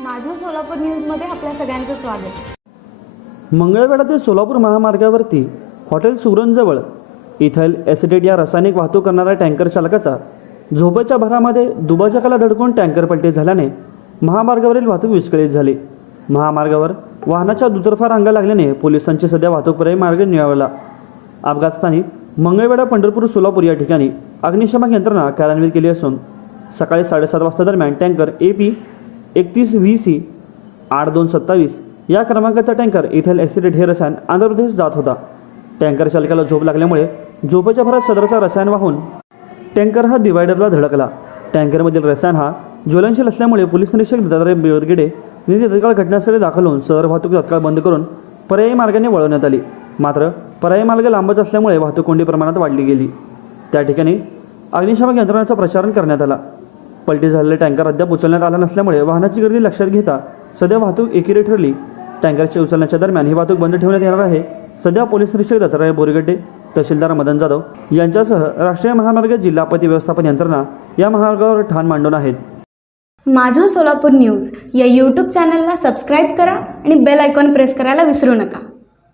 माझं सोलापूर न्यूजमध्ये आपल्या सगळ्यांचं स्वागत. मंगळवेढा ते सोलापूर महामार्गावरती हॉटेल सुरणजवळ इथल ॲसिडेट या रासायनिक वाहतूक करणाऱ्या टँकर चालकाचा झोपेच्या भरामध्ये दुभाजकाला धडकून टँकर पलटी झाल्याने महामार्गावरील वाहतूक विस्कळीत झाली. महामार्गावर वाहनाच्या दुतर्फा रांगा लागल्याने पोलिसांची सध्या वाहतूक पर्यायी मार्ग निवडला अपघातस्थानी मंगळवेढा पंढरपूर सोलापूर या ठिकाणी अग्निशमक यंत्रणा कार्यान्वित केली असून सकाळी साडेसात वाजता दरम्यान टँकर ए पी एकतीस व्ही सी आठ दोन सत्तावीस या क्रमांकाचा टँकर इथेल ॲसिडेट हे रसायन आंध्र प्रदेश जात होता. टँकर चालकाला झोप लागल्यामुळे झोपेच्या भरात सदरचा रसायन वाहून टँकर हा डिवायडरला धडकला. टँकरमधील रसायन हा ज्वलनशील असल्यामुळे पोलीस निरीक्षक दत्तात्रय बेवरगिडे यांनी तत्काळ घटनास्थळी दाखल होऊन सदर वाहतूक तत्काळ बंद करून पर्यायी मार्गाने वळवण्यात आली. मात्र पर्यायी मार्ग लांबच असल्यामुळे वाहतूक कोंडी प्रमाणात वाढली गेली. त्या ठिकाणी अग्निशामक यंत्रणाचं प्रचारण करण्यात आला. पलटी झालेले टँकर अद्याप उचलण्यात आला नसल्यामुळे वाहनाची गर्दी लक्षात घेता सध्या वाहतूक एकेरी ठरली. टँकरचे उचलण्याच्या दरम्यान ही वाहतूक बंद ठेवण्यात येणार आहे. सध्या पोलीस निरीक्षक दत्तात्रय बोरगड्डे तहसीलदार मदन जाधव यांच्यासह राष्ट्रीय महामार्ग जिल्हा आपत्ती व्यवस्थापन यंत्रणा या महामार्गावर ठाण मांडून आहेत. माझं सोलापूर न्यूज या यूट्यूब चॅनलला सबस्क्राईब करा आणि बेल आयकॉन प्रेस करायला विसरू नका.